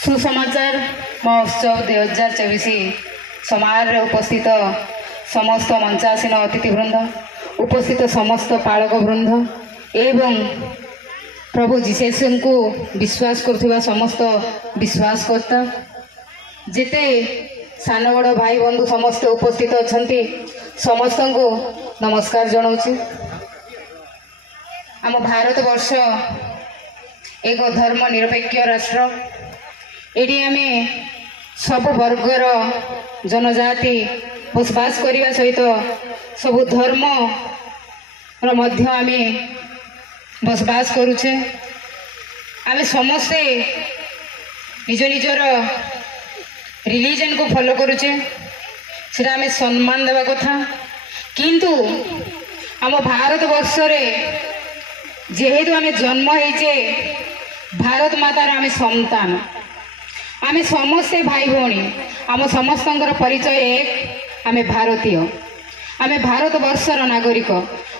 सुसमाचार महोत्सव 2024 समारोह उपस्थित समस्त मंचासीन अतिथिवृंद, उपस्थित समस्त पालक वृंद एवं प्रभु जीशु को विश्वास करुवा समस्त विश्वासकर्ता जिते सान बड़ भाई बंधु समस्त उपस्थित अच्छा समस्त को नमस्कार जनाऊँ। आम भारत वर्ष एक धर्म निरपेक्ष राष्ट्र। एटी आम सब वर्गर जनजाति बसवास करने सहित सब धर्म मध्य आम बसवास करुचे। आम समस्ते निज निजर रिलीजन को फॉलो करुचे, सेटा आम सम्मान देवा कथा। किंतु आम भारत वर्ष रे जेहेतु आम जन्म होइचे भारत मातार आम संतान, आम समस्ते भाई भौणी, आम समस्तंकर परिचय एक, आम भारतीय, आम भारत वर्षर नागरिक,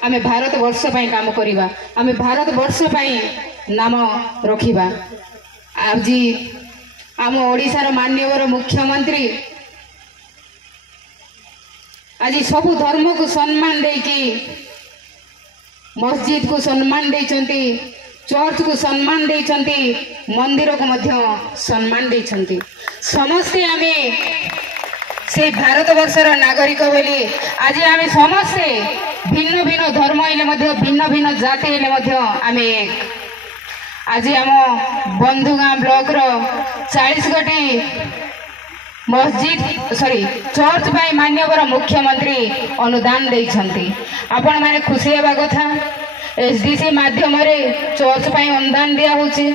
आम भारत वर्ष पई काम करिबा, आम भारत वर्ष पई नाम रखिबा। आज आम ओडिशार माननीय मुख्यमंत्री आज सबु धर्म को सम्मान देकी मस्जिद को सम्मान देइछंती, चर्च को सम्मान देइछंती, मंदिर को मध्य सम्मान देइछंती। समस्ते आमे से भारत वर्षर नागरिक बोली आज आमे समस्ते भिन्न भिन्न धर्म हेले मध्य भिन्न भिन्न जाति हेले मध्य आमे एक। आज आम बंधुगाँ ब्लॉक रो 40 गोटी मस्जिद सॉरी चर्च पाई माननीय मुख्यमंत्री अनुदान देइछंती। आपण माने खुशी हेबा कथा। एसडीसी माध्यम रे चर्च पाई अनुदान दिया होची।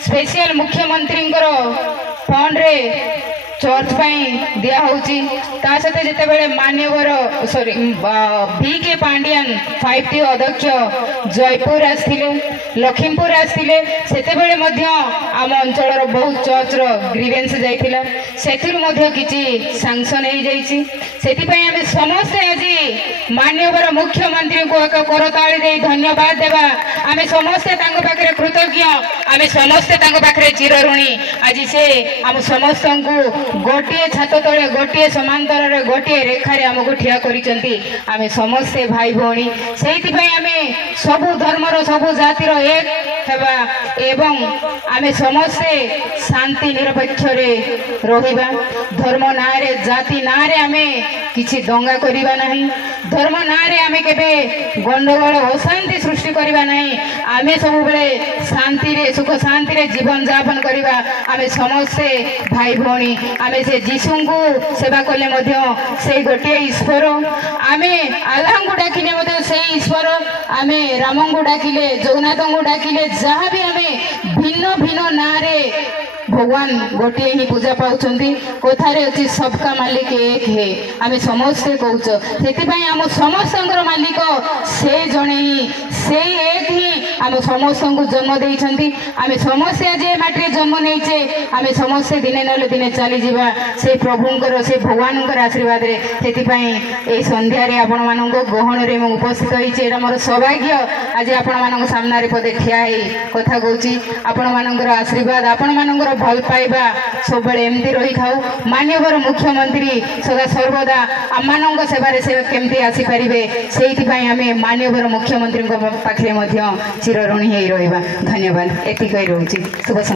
स्पेशल मुख्यमंत्री फंड रे चर्च पाई दिया होची। ता सते जते बेले माननीय सॉरी बीके पांडियन 5T अध्यक्ष जयपुर आस्थिले, लखीमपुर आस्थिले, सेते बेले मध्य आम अंचल बहुत चर्च रो ग्रीवेंस जाइथिला, सेथिर मध्य किछि सैंक्शन हे जाइछि। सेति पई आमे समस्त आज माननीय मुख्यमंत्री को एक करताली दे धन्यवाद देबा। आमे समस्त तांको पाखरे कृतज्ञ, आमे समस्त तांको पाखरे चिरऋणी। आज से आम समस्त को गोटे छात तले गोटे समांतर रे गोटे रेखा रे हमको ठिया करिसंती। आमे समस्ते भाई भौणी, सेति पई आमे सबु धर्म रो सबु जाति रो एक हेबा एवं आमे समस्ते शांति निरपेक्ष रे रहिबा। धर्म ना रे जाति ना रे आमे किछि दंगा करिबा नहीं, धर्म ना रे आमे केबे गंडगोल अशांति सृष्टि करिबा नहीं। आमे सब बेले शांति रे सुख शांति रे जीवन यापन करिबा। आमे समस्ते भाई भौणी, आमे से जीशु को सेवा कले मध्य से गोटे ईश्वर, आमे आल्लाह को डाकिले मध्य से ईश्वर, आमे राम को डाकिले, जगन्नाथ को डाकिले, जहाँ भी आमे भिन्न भिन्न ना रे भगवान गोटे ही पूजा पाउछंती। कथारे अछि सबका मालिक एक है, आमे समस्ते कहूछ। सेति आम समस्तंकर मालिक से जणे ही, से एक ही आम समस्त को जन्म देइछंती। आमे समस्ते आज ए माटी जन्म नेइछे, आमे समस्ते दिने नले दिने चली जिबा से प्रभुंकर से भगवानकर आशीर्वाद रे। सेति ए संध्या रे आपण मानको गहन रे म उपस्थित होइछे। एटा मोर सौभाग्य आज आपण मानको सामना रे पदे ठिया हे कथा कहूची। आपण मानकर आशीर्वाद, आपण मानकर भल पाइबा सब एमती रही थाउ। माननीय मुख्यमंत्री सदा सर्वदा आम मान सेवारे से केमती आसीपारे से आम माननीय मुख्यमंत्री पाखे चिरऋणी हो रहा। धन्यवाद। एति कही रोचे। शुभ।